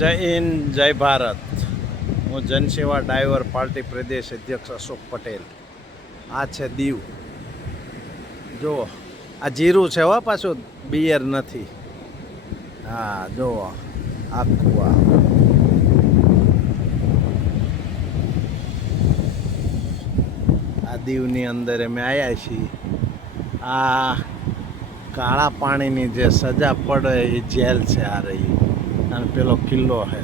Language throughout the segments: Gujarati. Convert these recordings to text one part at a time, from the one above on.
જય હિન્દ, જય ભારત. હું જનસેવા ડાયવર પાર્ટી પ્રદેશ અધ્યક્ષ અશોક પટેલ. આ છે દીવ. જુઓ, આ જીરું છે હો, પાછું બિયર નથી. હા જુઓ આખું આ દીવની અંદર અમે આવ્યા છીએ. આ કાળા પાણીની જે સજા પડે એ જેલ છે આ રહી, અને પેલો કિલ્લો છે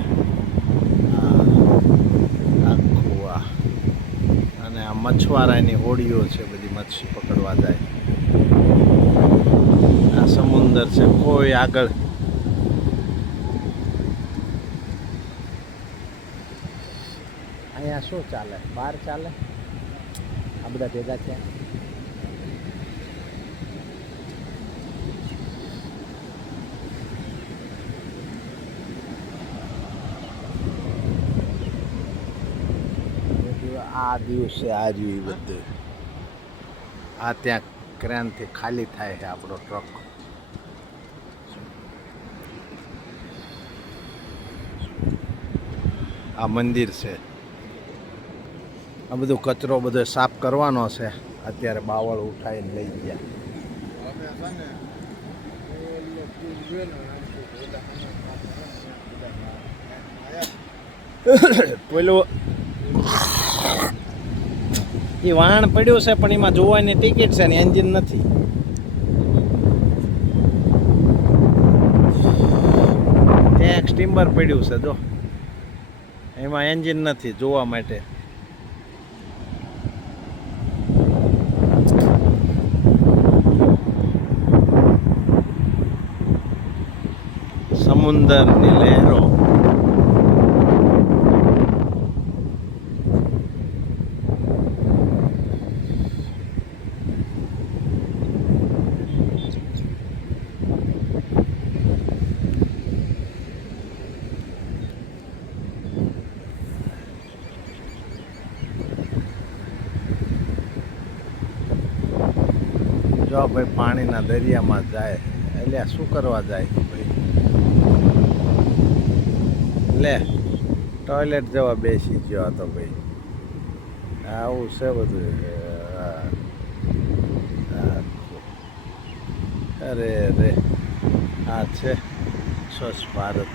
આખું અને આ મછવારાની હોડીઓ છે, બધી મચ્છી પકડવા જાય. આ સમુંદર છે, કોઈ આગળ અહીંયા શું ચાલે? બહાર ચાલે, આ બધા ભેગા થયા. આ દિવસે આ રહ્યું બધું. આ ત્યાં ક્રેનથી ખાલી થાય છે આપણો ટ્રક. આ મંદિર છે. આ બધું કચરો બધો સાફ કરવાનો છે. અત્યારે બાવળ ઉઠાવીને લઈ ગયા. પેલું એ વાહન પડ્યું છે, પણ એમાં જોવાની ટિકિટ છે ને એન્જિન નથી. ત્યાં એક સ્ટીમર પડ્યું છે, જો એમાં એન્જિન નથી જોવા માટે. સમુંદરની લહેરો. જો ભાઈ પાણીના દરિયામાં જાય એટલે શું કરવા જાય ભાઈ? લે ટોયલેટ જવા બેસી ગયો હતો ભાઈ. આવું છે બધું. અરે રે, આ છે સ્વચ્છ ભારત.